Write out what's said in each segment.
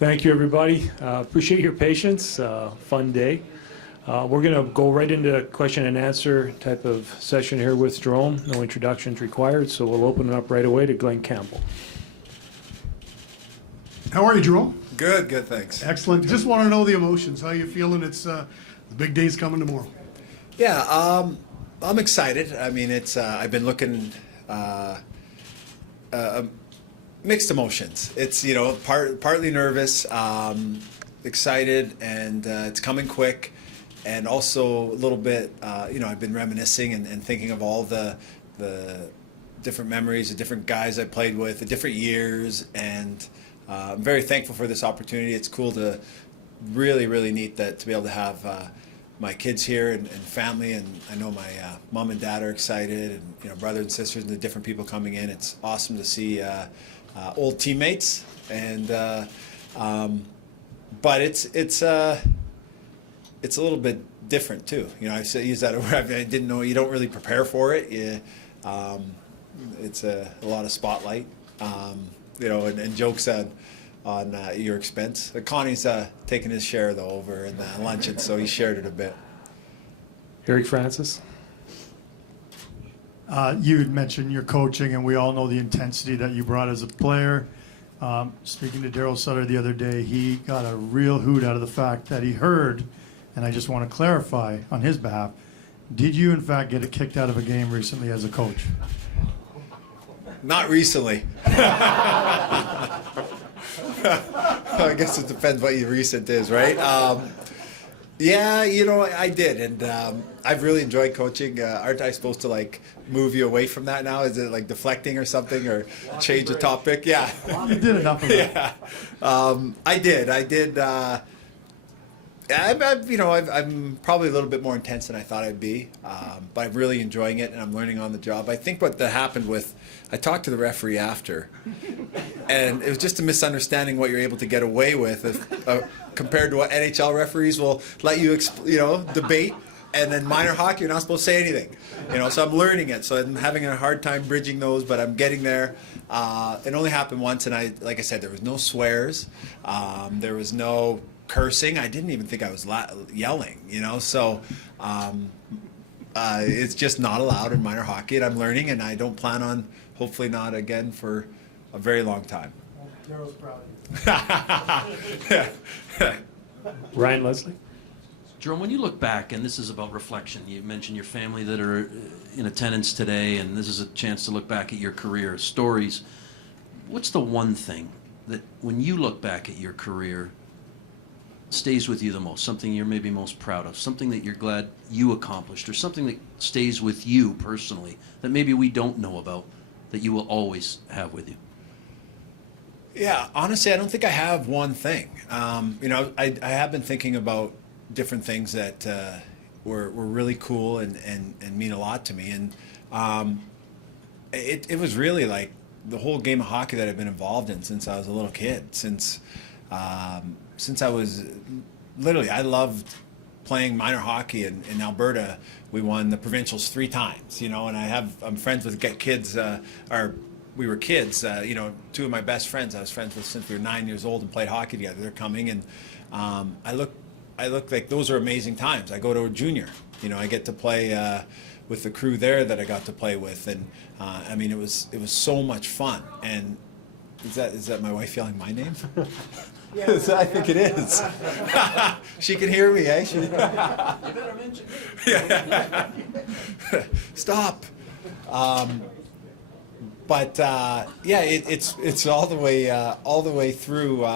Thank you, everybody. Appreciate your patience. Fun day. We're going to go right into a question and answer type of session here with Jarome. No introductions required, so we'll open it up right away to Glenn Campbell. How are you, Jerome? Good, thanks. Excellent. Just want to know the emotions. How you feeling? It's the big day's coming tomorrow. Yeah, I'm excited. I mean, it's I've been looking mixed emotions. It's partly nervous, excited, and it's coming quick, and also a little bit. I've been reminiscing and thinking of all the different memories, the different guys I played with, the different years, and I'm very thankful for this opportunity. It's cool to really neat that to be able to have my kids here and family, and I know my mom and dad are excited, and brothers and sisters and the different people coming in. It's awesome to see old teammates, and but it's a little bit different too. I use that word. I didn't know, you don't really prepare for it. It's a lot of spotlight. And jokes on your expense. Connie's taking his share though over in the luncheon, so he shared it a bit. Eric Francis. You had mentioned your coaching, and we all know the intensity that you brought as a player. Speaking to Daryl Sutter the other day, he got a real hoot out of the fact that he heard, and I just want to clarify on his behalf, did you in fact get kicked out of a game recently as a coach? Not recently. I guess it depends what your recent is, right? Yeah, I did, and I've really enjoyed coaching. Aren't I supposed to move you away from that now? Is it like deflecting or something, or change the topic? Yeah. You did enough of it. Yeah, I did. I'm probably a little bit more intense than I thought I'd be, but I'm really enjoying it, and I'm learning on the job. I think what happened I talked to the referee after, and it was just a misunderstanding what you're able to get away with compared to what NHL referees will let you, debate. And then minor hockey, you're not supposed to say anything. So I'm learning it. So I'm having a hard time bridging those, but I'm getting there. It only happened once, and like I said, there was no swears. There was no cursing. I didn't even think I was yelling, so it's just not allowed in minor hockey, and I'm learning, and I don't plan on, hopefully not again for a very long time. Daryl's proud of you. Ryan Leslie. Jerome, when you look back, and this is about reflection, you mentioned your family that are in attendance today, and this is a chance to look back at your career, stories. What's the one thing that when you look back at your career stays with you the most, something you're maybe most proud of, something that you're glad you accomplished, or something that stays with you personally that maybe we don't know about that you will always have with you? Yeah, honestly, I don't think I have one thing. I have been thinking about different things that were really cool and mean a lot to me, and it was really like the whole game of hockey that I've been involved in since I was a little kid. Since I was literally, I loved playing minor hockey in Alberta. We won the provincials 3 times, and I'm friends with kids, we were kids, 2 of my best friends I was friends with since we were 9 years old and played hockey together. They're coming, and I look like those are amazing times. I go to a junior, I get to play with the crew there that I got to play with, and it was so much fun. And is that my wife yelling my name? Yeah, I think it is. She can hear me, eh? You better mention me. Yeah. Stop. It's all the way through.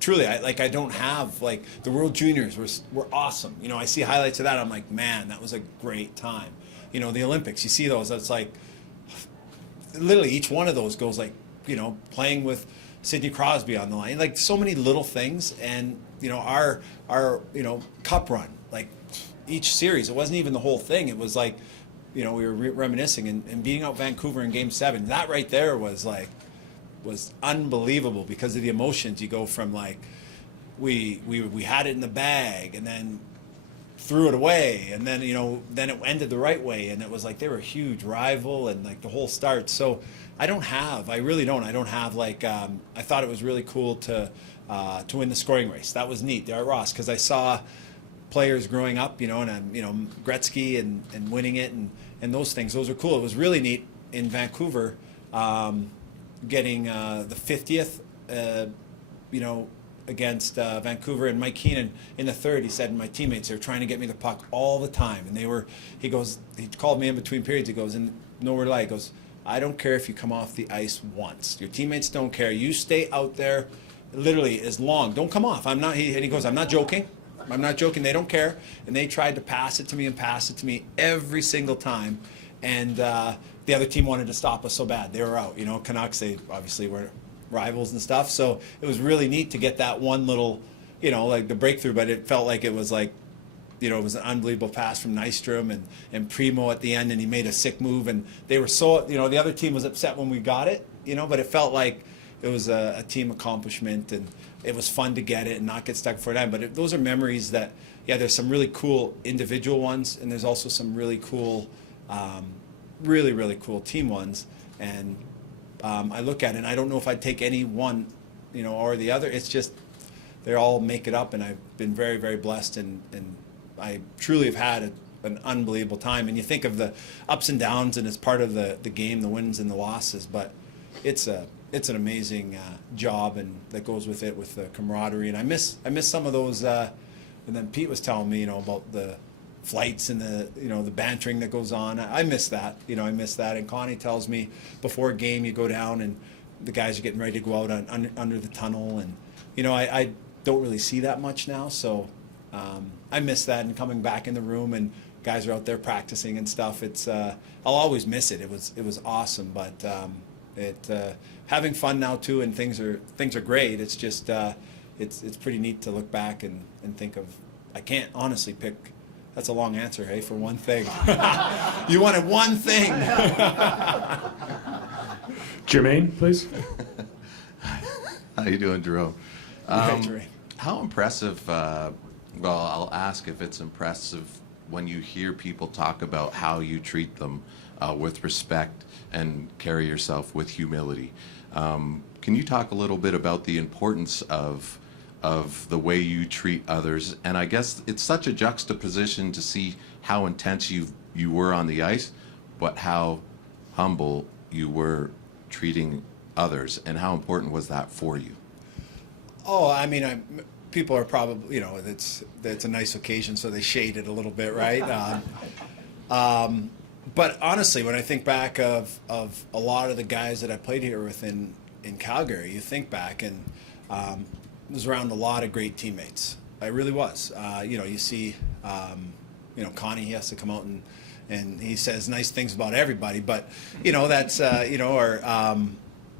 Truly, I don't have the World Juniors were awesome. I see highlights of that. I'm like, man, that was a great time. The Olympics, you see those. That's literally each one of those goes playing with Sidney Crosby on the line, so many little things, and our cup run, each series, it wasn't even the whole thing. It was we were reminiscing and beating out Vancouver in Game 7. That right there was unbelievable because of the emotions. You go from we had it in the bag, and then threw it away, and then then it ended the right way, and it was like they were a huge rival, and like the whole start. So I really don't. I don't have like I thought it was really cool to win the scoring race. That was neat there at Ross, because I saw players growing up, and Gretzky and winning it and those things. Those are cool. It was really neat in Vancouver, getting the 50th, against Vancouver, and Mike Keenan in the third. He said, my teammates, they were trying to get me the puck all the time, and he called me in between periods. He goes, and nowhere to lie. He goes, I don't care if you come off the ice once. Your teammates don't care. You stay out there, literally as long. Don't come off. And he goes, I'm not joking. I'm not joking. They don't care. And they tried to pass it to me every single time. And the other team wanted to stop us so bad. They were out. Canucks, they obviously were rivals and stuff. So it was really neat to get that one little, like the breakthrough, but it felt like it was like, it was an unbelievable pass from Nystrom and Primo at the end, and he made a sick move. And they were so, the other team was upset when we got it, but it felt like it was a team accomplishment, and it was fun to get it and not get stuck for time. But those are memories that, there's some really cool individual ones, and there's also some really cool, really, really cool team ones. And I look at it, and I don't know if I'd take any one, or the other. It's just they all make it up, and I've been very, very blessed, and I truly have had an unbelievable time. And you think of the ups and downs, and it's part of the game, the wins and the losses, but it's an amazing job, and that goes with it, with the camaraderie. And I miss some of those. And then Pete was telling me, about the flights and the bantering that goes on. I miss that. I miss that. And Connie tells me before a game you go down and the guys are getting ready to go out under the tunnel, and I don't really see that much now. So I miss that, and coming back in the room and guys are out there practicing and stuff. It's I'll always miss it. It was awesome, but having fun now too, and things are great. It's just it's pretty neat to look back and think of. I can't honestly pick. That's a long answer, hey, for one thing. You wanted one thing. Jermaine, please. How you doing, Jerome? Hey, Jerry. How impressive, well, I'll ask if it's impressive when you hear people talk about how you treat them with respect and carry yourself with humility. Can you talk a little bit about the importance of the way you treat others? And I guess it's such a juxtaposition to see how intense you were on the ice, but how humble you were treating others, and how important was that for you? Oh, I mean, people are probably, it's a nice occasion, so they shade it a little bit, right? But honestly, when I think back of a lot of the guys that I played here with in Calgary, you think back, and was around a lot of great teammates. I really was. You see, Connie, he has to come out and he says nice things about everybody, but that's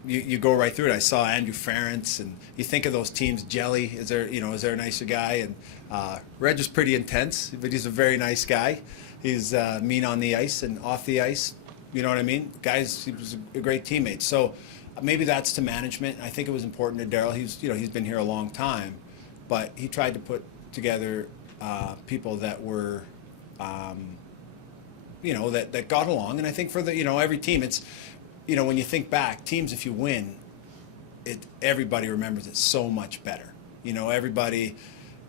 you go right through it. I saw Andrew Ference, and you think of those teams. Jelly, is there a nicer guy? And Reg is pretty intense, but he's a very nice guy. He's mean on the ice and off the ice. You know what I mean? Guys, he was a great teammate. So maybe that's to management. I think it was important to Daryl. He's been here a long time, but he tried to put together people that were, that got along. And I think for every team, it's, when you think back, teams, if you win, everybody remembers it so much better. Everybody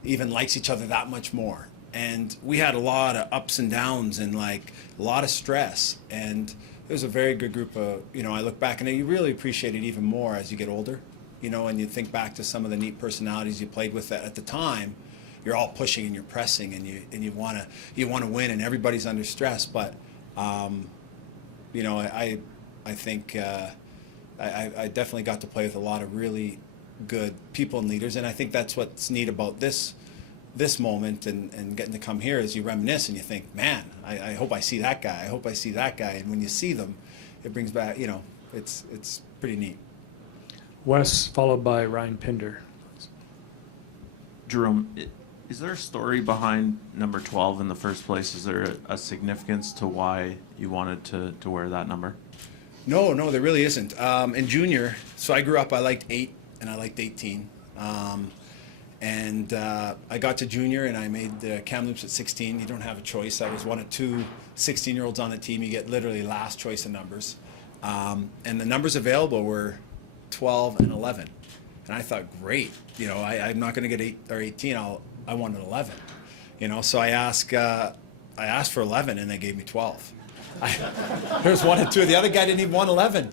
even likes each other that much more. And we had a lot of ups and downs and like a lot of stress. And it was a very good group of, I look back and you really appreciate it even more as you get older, and you think back to some of the neat personalities you played with at the time. You're all pushing and you're pressing and you want to win, and everybody's under stress. But, I think I definitely got to play with a lot of really good people and leaders. And I think that's what's neat about this moment and getting to come here is you reminisce and you think, man, I hope I see that guy. I hope I see that guy. And when you see them, it brings back, it's pretty neat. Wes, followed by Ryan Pinder. Jerome, is there a story behind number 12 in the first place? Is there a significance to why you wanted to wear that number? No, there really isn't. In junior, so I grew up, I liked 8 and I liked 18. And I got to junior, and I made the Kamloops at 16. You don't have a choice. I was one of two 16-year-olds on the team. You get literally last choice of numbers. And the numbers available were 12 and 11. And I thought, great. You know, I'm not going to get 8 or 18. I wanted 11. You know, so I asked for 11, and they gave me 12. There's 1 and 2. The other guy didn't even want 11.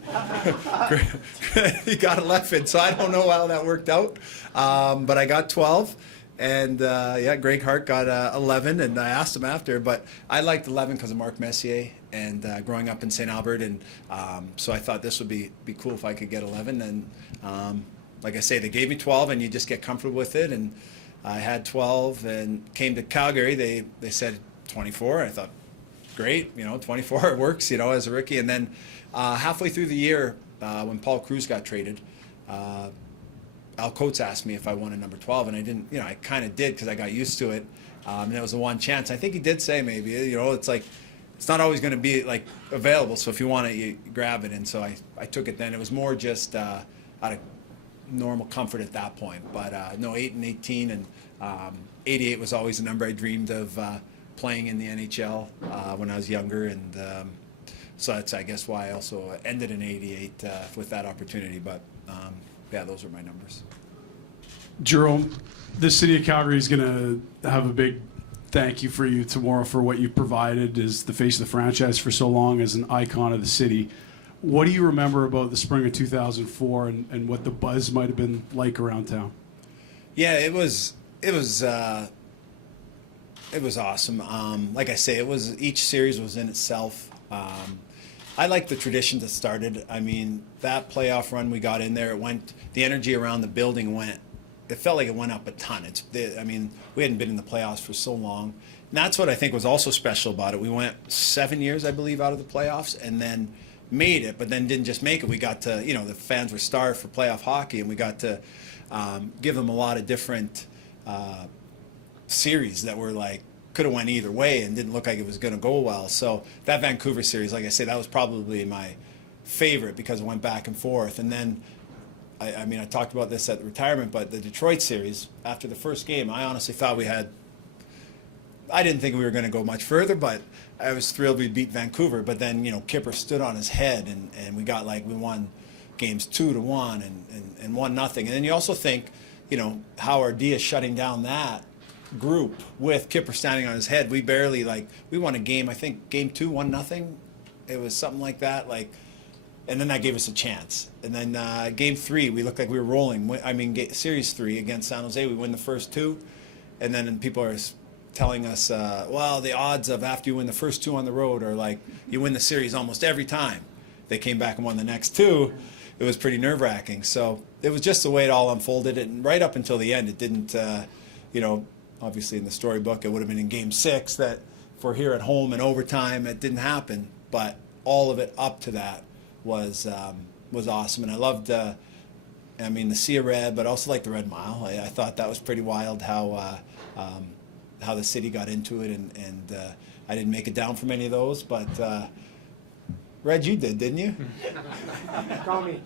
He got 11, so I don't know how that worked out. But I got 12, and Greg Hart got 11, and I asked him after. But I liked 11 because of Marc Messier and growing up in St. Albert, and so I thought this would be cool if I could get 11. And like I say, they gave me 12, and you just get comfortable with it. And I had 12 and came to Calgary. They said 24. I thought, great, you know, 24, it works, you know, as a rookie. And then halfway through the year, when Paul Cruz got traded, Al Coates asked me if I wanted number 12, and I didn't, you know, I kind of did because I got used to it. And it was the one chance. I think he did say maybe, you know, it's like, it's not always going to be like available, so if you want it, you grab it. And so I took it then. It was more just out of normal comfort at that point. But no, 8 and 18, and 88 was always a number I dreamed of playing in the NHL when I was younger, and so that's, I guess, why I also ended in 88 with that opportunity. But yeah, those are my numbers. Jarome, the city of Calgary is going to have a big thank you for you tomorrow for what you provided as the face of the franchise for so long, as an icon of the city. What do you remember about the spring of 2004 and what the buzz might have been like around town? Yeah, it was awesome. Like I say, each series was in itself. I like the tradition that started. I mean, that playoff run we got in there, the energy around the building it felt like it went up a ton. I mean, we hadn't been in the playoffs for so long. And that's what I think was also special about it. We went 7 years, I believe, out of the playoffs, and then made it, but then didn't just make it. We got to, you know, the fans were starved for playoff hockey, and we got to give them a lot of different series that were like, could have went either way and didn't look like it was going to go well. So that Vancouver series, like I say, that was probably my favorite because it went back and forth. And then, I mean, I talked about this at the retirement, but the Detroit series, after the first game, I honestly thought I didn't think we were going to go much further, but I was thrilled we beat Vancouver. But then, you know, Kipper stood on his head, and we won games 2-1 and 1-0. And then you also think, you know, how Ardea shutting down that group with Kipper standing on his head. We barely, we won a game, I think game 2, 1-0. It was something like that, and then that gave us a chance. And then game 3, we looked like we were rolling. I mean, series 3 against San Jose, we win the first 2, and then people are telling us, well, the odds of after you win the first 2 on the road are like you win the series almost every time. They came back and won the next 2. It was pretty nerve-wracking. So it was just the way it all unfolded, and right up until the end, it didn't, you know, obviously in the storybook, it would have been in game 6 that for here at home in overtime, it didn't happen. But all of it up to that was awesome, and I loved, the Sea of Red, but also like the Red Mile. I thought that was pretty wild how the city got into it, and I didn't make it down for many of those, but Red, you did, didn't you? Call me.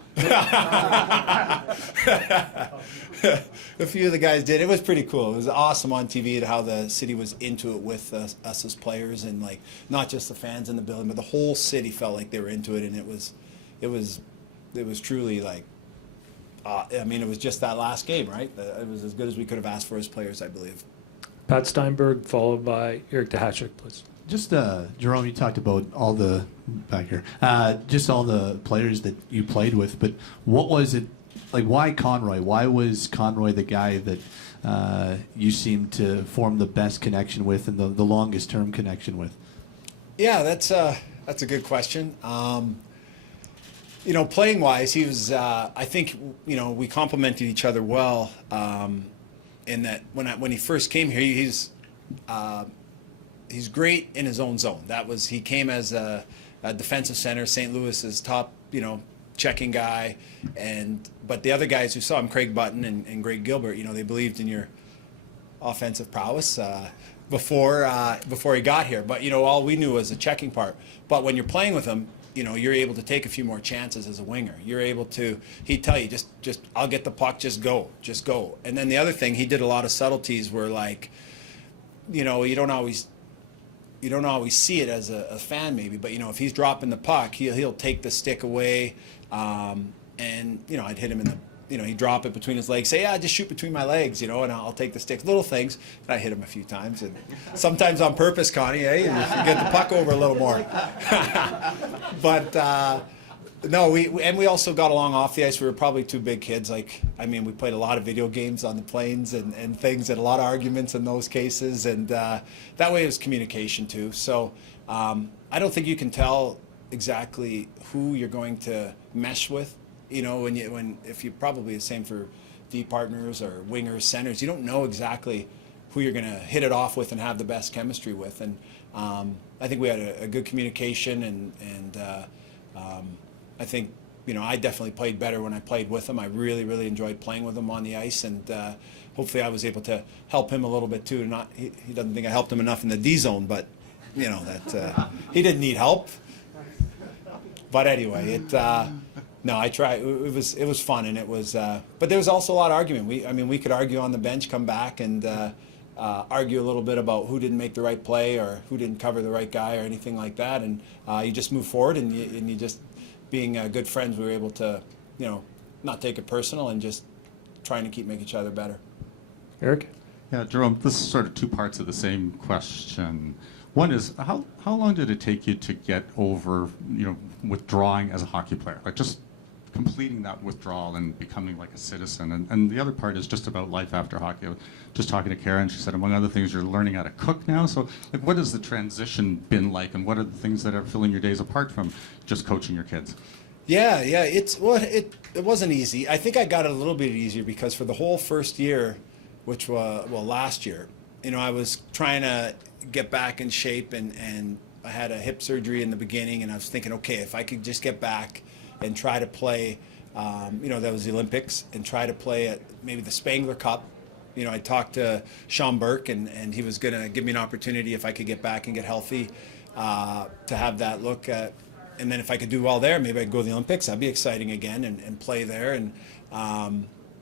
A few of the guys did. It was pretty cool. It was awesome on TV how the city was into it with us as players, and not just the fans in the building, but the whole city felt like they were into it, and it was truly it was just that last game, right? It was as good as we could have asked for as players, I believe. Pat Steinberg, followed by Eric DeHatchik, please. Just, Jarome, you talked about all the players that you played with, but what was it, why Conroy? Why was Conroy the guy that you seemed to form the best connection with and the longest term connection with? Yeah, that's a good question. You know, playing wise, he was, I think, you know, we complemented each other well, in that when he first came here, he's great in his own zone. He came as a defensive center, St. Louis's top, you know, checking guy, but the other guys who saw him, Craig Button and Greg Gilbert, you know, they believed in your offensive prowess before he got here. But you know, all we knew was the checking part. But when you're playing with him, you're able to take a few more chances as a winger. You're able to, he'd tell you, just I'll get the puck, just go. And then the other thing, he did a lot of subtleties where, like, you don't always see it as a fan maybe, but if he's dropping the puck, he'll take the stick away, and I'd hit him in the, he'd drop it between his legs, say, yeah, just shoot between my legs, and I'll take the stick. Little things. And I hit him a few times, and sometimes on purpose, Connie, and you get the puck over a little more. But no, we also got along off the ice. We were probably two big kids. We played a lot of video games on the planes and things, and a lot of arguments in those cases. And that way it was communication too. So I don't think you can tell exactly who you're going to mesh with. If you're probably the same for D partners or wingers, centers, you don't know exactly who you're going to hit it off with and have the best chemistry with. And I think we had a good communication, and I think I definitely played better when I played with him. I really, really enjoyed playing with him on the ice, and hopefully I was able to help him a little bit too. He doesn't think I helped him enough in the D zone, but that he didn't need help. But anyway, no, I tried. It was fun, and it was. But there was also a lot of argument. We could argue on the bench, come back, and argue a little bit about who didn't make the right play or who didn't cover the right guy or anything like that. And you just move forward, and you just, being good friends, we were able to, not take it personal and just trying to keep making each other better. Eric? Yeah, Jarome, this is sort of two parts of the same question. One is, how long did it take you to get over, withdrawing as a hockey player? Like, just completing that withdrawal and becoming like a citizen. And the other part is just about life after hockey. I was just talking to Karen, she said, among other things, you're learning how to cook now. So, like, what has the transition been like, and what are the things that are filling your days apart from just coaching your kids? Yeah, it wasn't easy. I think I got it a little bit easier because for the whole first year, which was, last year, I was trying to get back in shape, and I had a hip surgery in the beginning, and I was thinking, okay, if I could just get back and try to play, that was the Olympics, and try to play at maybe the Spangler Cup. I talked to Sean Burke, and he was going to give me an opportunity if I could get back and get healthy to have that look at. And then if I could do well there, maybe I'd go to the Olympics. That'd be exciting again, and play there. And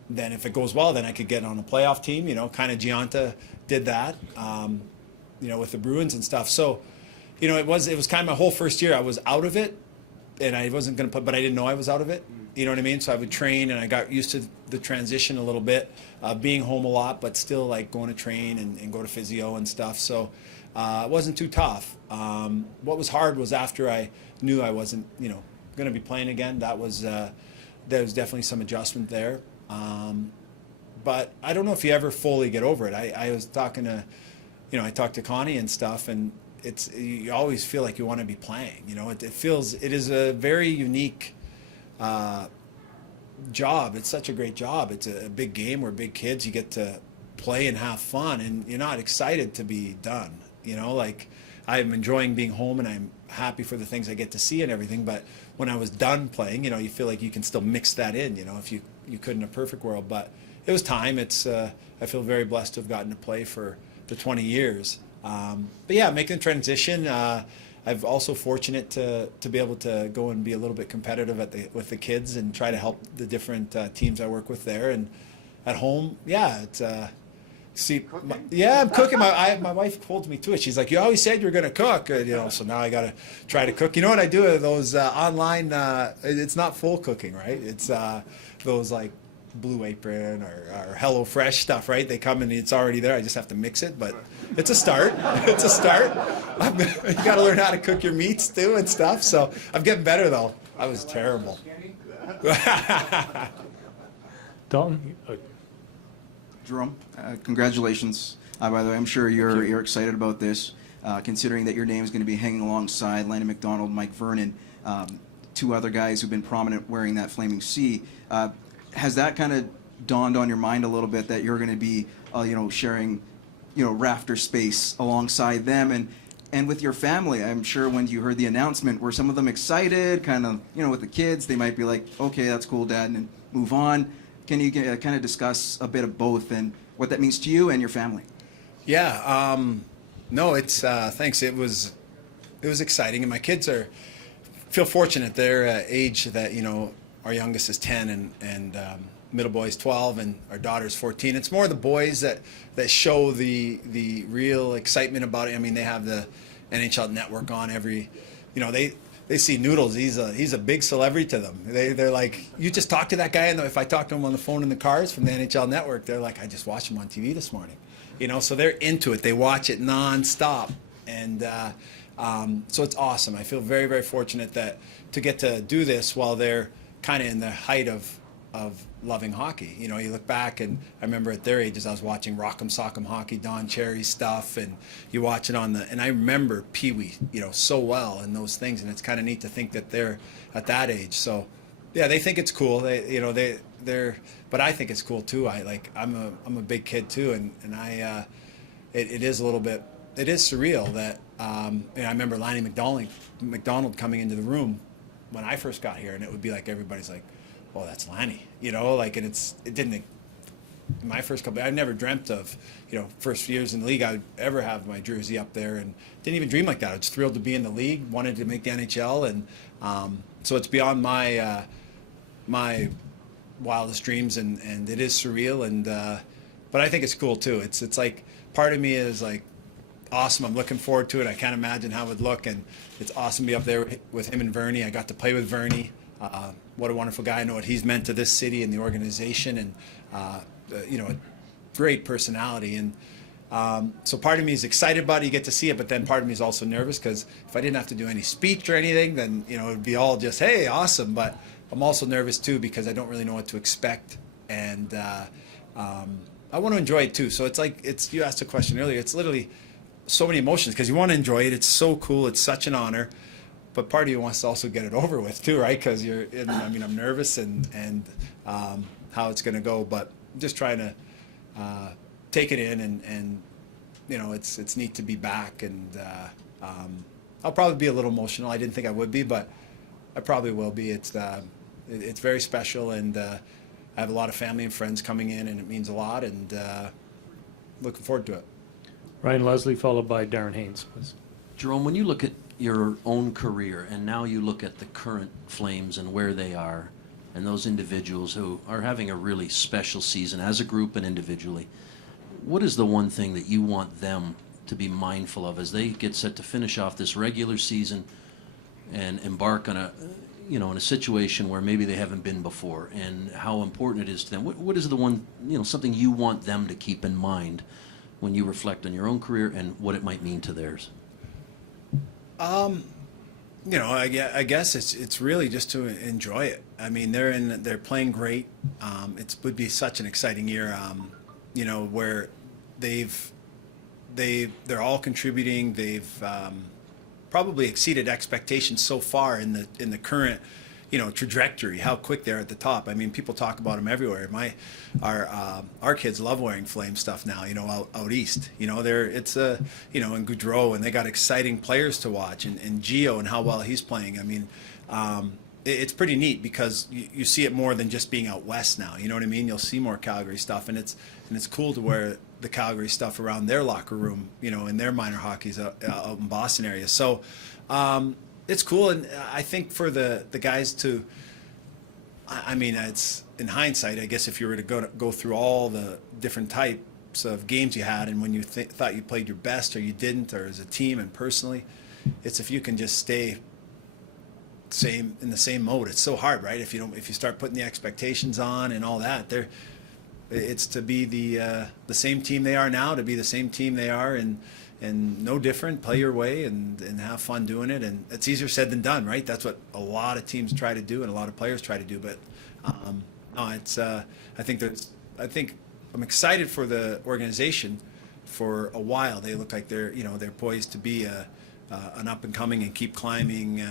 then if it goes well, then I could get on a playoff team. Kind of Gianta did that, with the Bruins and stuff. So, it was kind of my whole first year. I was out of it, and I wasn't going to put, but I didn't know I was out of it. You know what I mean? So I would train, and I got used to the transition a little bit, being home a lot, but still like going to train and go to physio and stuff. So it wasn't too tough. What was hard was after I knew I wasn't, going to be playing again. There was definitely some adjustment there. But I don't know if you ever fully get over it. I was talking to, I talked to Connie and stuff, and you always feel like you want to be playing. It is a very unique job. It's such a great job. It's a big game. We're big kids. You get to play and have fun, and you're not excited to be done. I'm enjoying being home, and I'm happy for the things I get to see and everything. But when I was done playing, you feel like you can still mix that in. If you could in a perfect world. But it was time. I feel very blessed to have gotten to play for the 20 years. But yeah, making the transition. I'm also fortunate to be able to go and be a little bit competitive with the kids and try to help the different teams I work with there. And at home, yeah, it's I'm cooking. My wife holds me to it. She's like, you always said you were going to cook, so now I got to try to cook. You know what I do? Those online, it's not full cooking, right? It's those like Blue Apron or Hello Fresh stuff, right? They come and it's already there. I just have to mix it, but it's a start. It's a start. You got to learn how to cook your meats too and stuff. So I'm getting better though. I was terrible. Dalton? Jarome, congratulations. By the way, I'm sure you're excited about this, considering that your name is going to be hanging alongside Landon McDonald, Mike Vernon, two other guys who've been prominent wearing that Flaming C. Has that kind of dawned on your mind a little bit that you're going to be, sharing, rafter space alongside them? And with your family, I'm sure when you heard the announcement, were some of them excited, kind of, with the kids, they might be like, okay, that's cool, Dad, and move on. Can you kind of discuss a bit of both and what that means to you and your family? Yeah, no, it's thanks. It was exciting, and my kids are feel fortunate. They're age that, our youngest is 10 and middle boy's 12 and our daughter's 14. It's more the boys that show the real excitement about it. I mean, they have the NHL Network on every, they see Noodles. He's a big celebrity to them. They're like, you just talk to that guy, and if I talk to him on the phone in the cars from the NHL Network, they're like, I just watched him on TV this morning. So they're into it. They watch it nonstop, and so it's awesome. I feel very, very fortunate to get to do this while they're kind of in the height of loving hockey. You look back, and I remember at their ages, I was watching Rock'em Sock'em Hockey, Don Cherry stuff, and you watch it and I remember Pee Wee, so well and those things, and it's kind of neat to think that they're at that age. So, yeah, they think it's cool. They're, but I think it's cool too. I'm a big kid too, and it is a little bit, it is surreal that, I remember Lanny McDonald coming into the room when I first got here, and it would be like everybody's like, oh, that's Lanny, and it didn't, in my first couple, I never dreamt of, first few years in the league, I would ever have my jersey up there, and didn't even dream like that. I was thrilled to be in the league, wanted to make the NHL, and so it's beyond my my wildest dreams, and it is surreal, and but I think it's cool too. It's like, part of me is like, awesome, I'm looking forward to it. I can't imagine how it would look, and it's awesome to be up there with him and Vernie. I got to play with Vernie. What a wonderful guy. I know what he's meant to this city and the organization, and a great personality. And so part of me is excited about it. You get to see it, but then part of me is also nervous, because if I didn't have to do any speech or anything, then it would be all just, hey, awesome. But I'm also nervous too, because I don't really know what to expect, and I want to enjoy it too. So it's like, you asked a question earlier. It's literally so many emotions, because you want to enjoy it. It's so cool. It's such an honor. But part of you wants to also get it over with too, right? Because I'm nervous and how it's going to go, but I'm just trying to take it in, and it's neat to be back, and I'll probably be a little emotional. I didn't think I would be, but I probably will be. It's very special, and I have a lot of family and friends coming in, and it means a lot, and looking forward to it. Ryan Leslie, followed by Darren Haynes, please. Jarome, when you look at your own career, and now you look at the current Flames and where they are, and those individuals who are having a really special season as a group and individually, what is the one thing that you want them to be mindful of as they get set to finish off this regular season and embark on in a situation where maybe they haven't been before, and how important it is to them? What is the one, something you want them to keep in mind when you reflect on your own career and what it might mean to theirs? I guess it's really just to enjoy it. I mean, they're playing great. It would be such an exciting year, where they're all contributing. They've probably exceeded expectations so far in the current trajectory, how quick they're at the top. I mean, people talk about them everywhere. Our kids love wearing Flame stuff now, out east. In Goudreau, and they got exciting players to watch, and Gio and how well he's playing. I mean, it's pretty neat, because you see it more than just being out west now. You know what I mean? You'll see more Calgary stuff, and it's cool to wear the Calgary stuff around their locker room, in their minor hockeys out in Boston area. So it's cool, and I think for the guys to, I mean, it's in hindsight, I guess, if you were to go through all the different types of games you had, and when you thought you played your best or you didn't, or as a team and personally, it's if you can just stay in the same mode. It's so hard, right? If you start putting the expectations on and all that, it's to be the same team they are now, to be the same team they are, and no different. Play your way and have fun doing it. And it's easier said than done, right? That's what a lot of teams try to do, and a lot of players try to do. But no, it's I think I'm excited for the organization. For a while, they look like they're poised to be an up and coming and keep climbing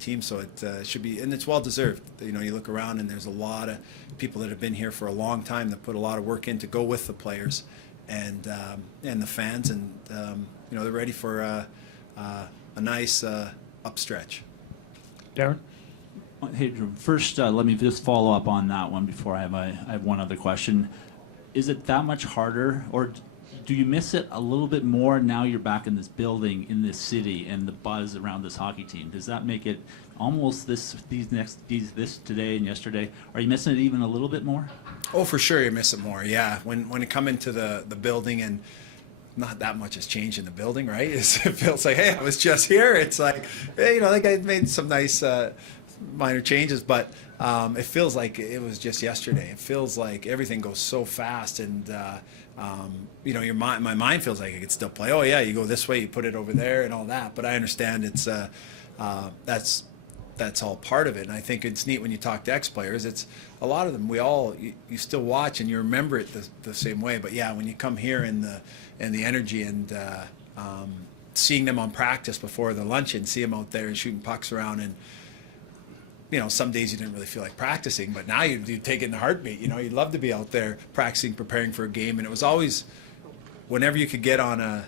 team. So it should be, and it's well deserved. You look around, and there's a lot of people that have been here for a long time that put a lot of work in to go with the players and the fans, and they're ready for a nice upstretch. Darren? Hey, Drew, first, let me just follow up on that one before I have one other question. Is it that much harder, or do you miss it a little bit more now you're back in this building, in this city, and the buzz around this hockey team? Does that make it almost this today and yesterday? Are you missing it even a little bit more? Oh, for sure, you miss it more. Yeah, when you come into the building and not that much has changed in the building, right? It feels like, hey, I was just here. It's like, hey, I think I made some nice minor changes, but it feels like it was just yesterday. It feels like everything goes so fast, and my mind feels like I could still play. Oh yeah, you go this way, you put it over there, and all that. But I understand it's that's all part of it. And I think it's neat when you talk to ex-players. It's a lot of them. You still watch and you remember it the same way. But yeah, when you come here and the energy and seeing them on practice before the luncheon, see them out there and shooting pucks around, and some days you didn't really feel like practicing, but now you take it in a heartbeat. You'd love to be out there practicing, preparing for a game. And it was always, whenever you could get on a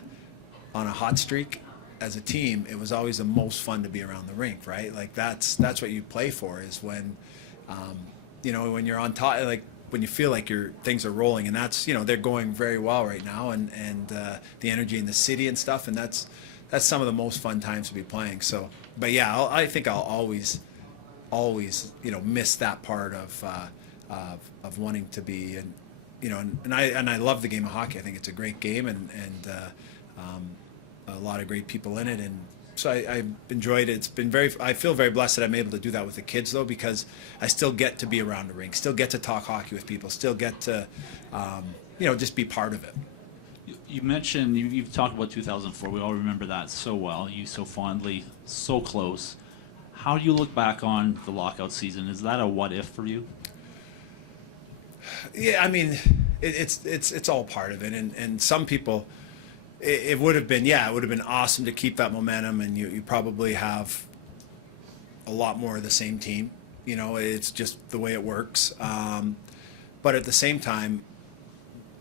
hot streak as a team, it was always the most fun to be around the rink, right? Like that's what you play for, is when when you're on top, like when you feel like things are rolling. And that's they're going very well right now, and the energy in the city and stuff, and that's some of the most fun times to be playing. So, but yeah, I think I'll always miss that part of wanting to be, and I love the game of hockey. I think it's a great game, and a lot of great people in it, and so I enjoyed it. I feel very blessed that I'm able to do that with the kids, though, because I still get to be around the rink, still get to talk hockey with people, still get to just be part of it. You mentioned, you've talked about 2004. We all remember that so well. You so fondly, so close. How do you look back on the lockout season? Is that a what if for you? Yeah, I mean, it's all part of it, and some people, it would have been awesome to keep that momentum, and you probably have a lot more of the same team. It's just the way it works. But at the same time,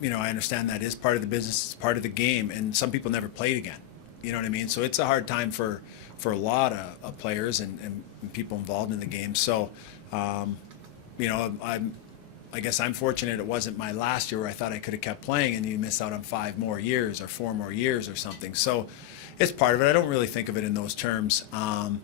I understand that is part of the business, it's part of the game, and some people never played again. You know what I mean? So it's a hard time for a lot of players and people involved in the game. So, I guess I'm fortunate it wasn't my last year where I thought I could have kept playing and you miss out on 5 more years or 4 more years or something. So it's part of it. I don't really think of it in those terms. Over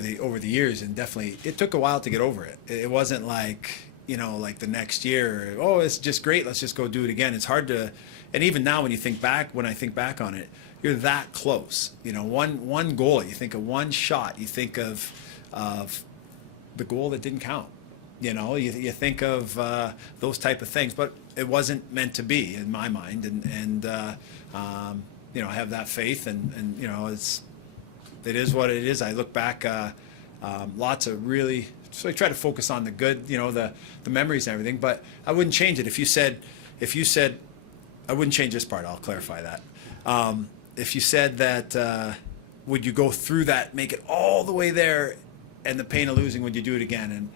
the years, and definitely it took a while to get over it. It wasn't like, like the next year, oh, it's just great, let's just go do it again. It's hard to, and even now when I think back on it, you're that close. One goal, you think of one shot, you think of the goal that didn't count. You think of those type of things, but it wasn't meant to be in my mind, and I have that faith, and it is what it is. I look back, lots of really, so I try to focus on the good, the memories and everything, but I wouldn't change it. If you said, I wouldn't change this part, I'll clarify that. If you said that, would you go through that, make it all the way there, and the pain of losing, would you do it again? And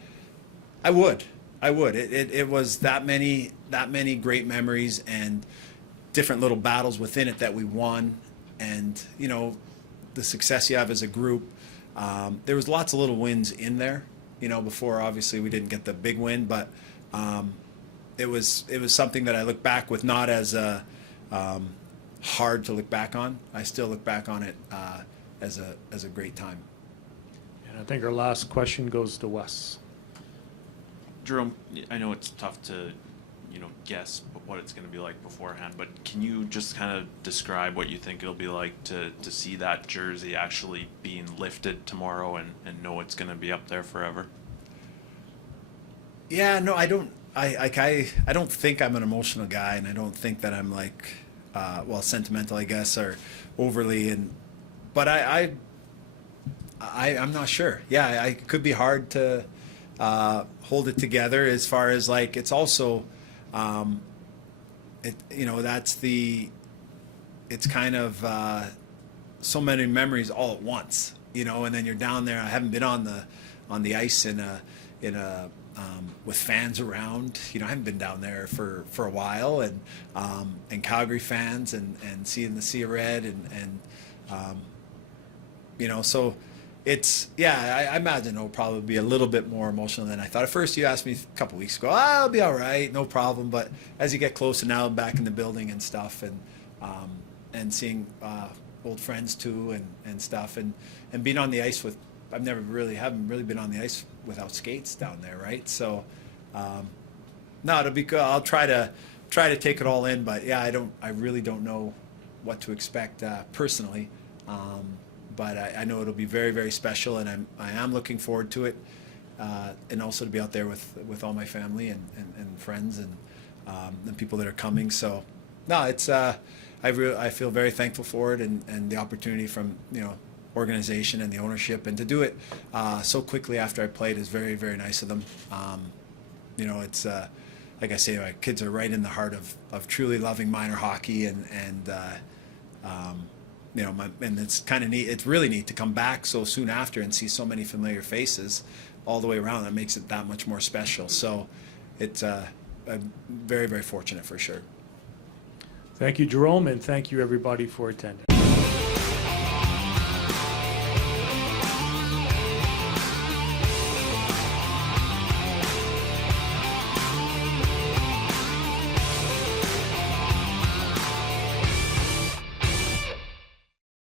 I would. It was that many great memories and different little battles within it that we won, and the success you have as a group. There was lots of little wins in there, before obviously we didn't get the big win, but it was something that I look back with, not as hard to look back on. I still look back on it as a great time. And I think our last question goes to Wes. Jarome, I know it's tough to, guess what it's going to be like beforehand, but can you just kind of describe what you think it'll be like to see that jersey actually being lifted tomorrow and know it's going to be up there forever? Yeah, no, I don't. I don't think I'm an emotional guy, and I don't think that I'm like, sentimental, I guess, or overly. But I'm not sure. Yeah, it could be hard to hold it together, as far as like, it's also, it's kind of so many memories all at once, and then you're down there. I haven't been on the ice in a with fans around. I haven't been down there for a while, and Calgary fans and seeing the Sea of Red and so it's, yeah, I imagine it'll probably be a little bit more emotional than I thought. At first, you asked me a couple weeks ago, I'll be all right, no problem. But as you get closer now, I'm back in the building and stuff, and seeing old friends too, and stuff, and being on the ice with, haven't really been on the ice without skates down there, right? So, no, it'll be good. I'll try to take it all in, but yeah, I really don't know what to expect personally. But I know it'll be very, very special, and I am looking forward to it, and also to be out there with all my family and friends and people that are coming. So, no, it's I feel very thankful for it, and the opportunity from organization and the ownership, and to do it so quickly after I played is very, very nice of them. It's like I say, my kids are right in the heart of truly loving minor hockey, and it's kind of neat. It's really neat to come back so soon after and see so many familiar faces all the way around. That makes it that much more special. So it's I'm very, very fortunate for sure. Thank you, Jarome, and thank you, everybody, for attending.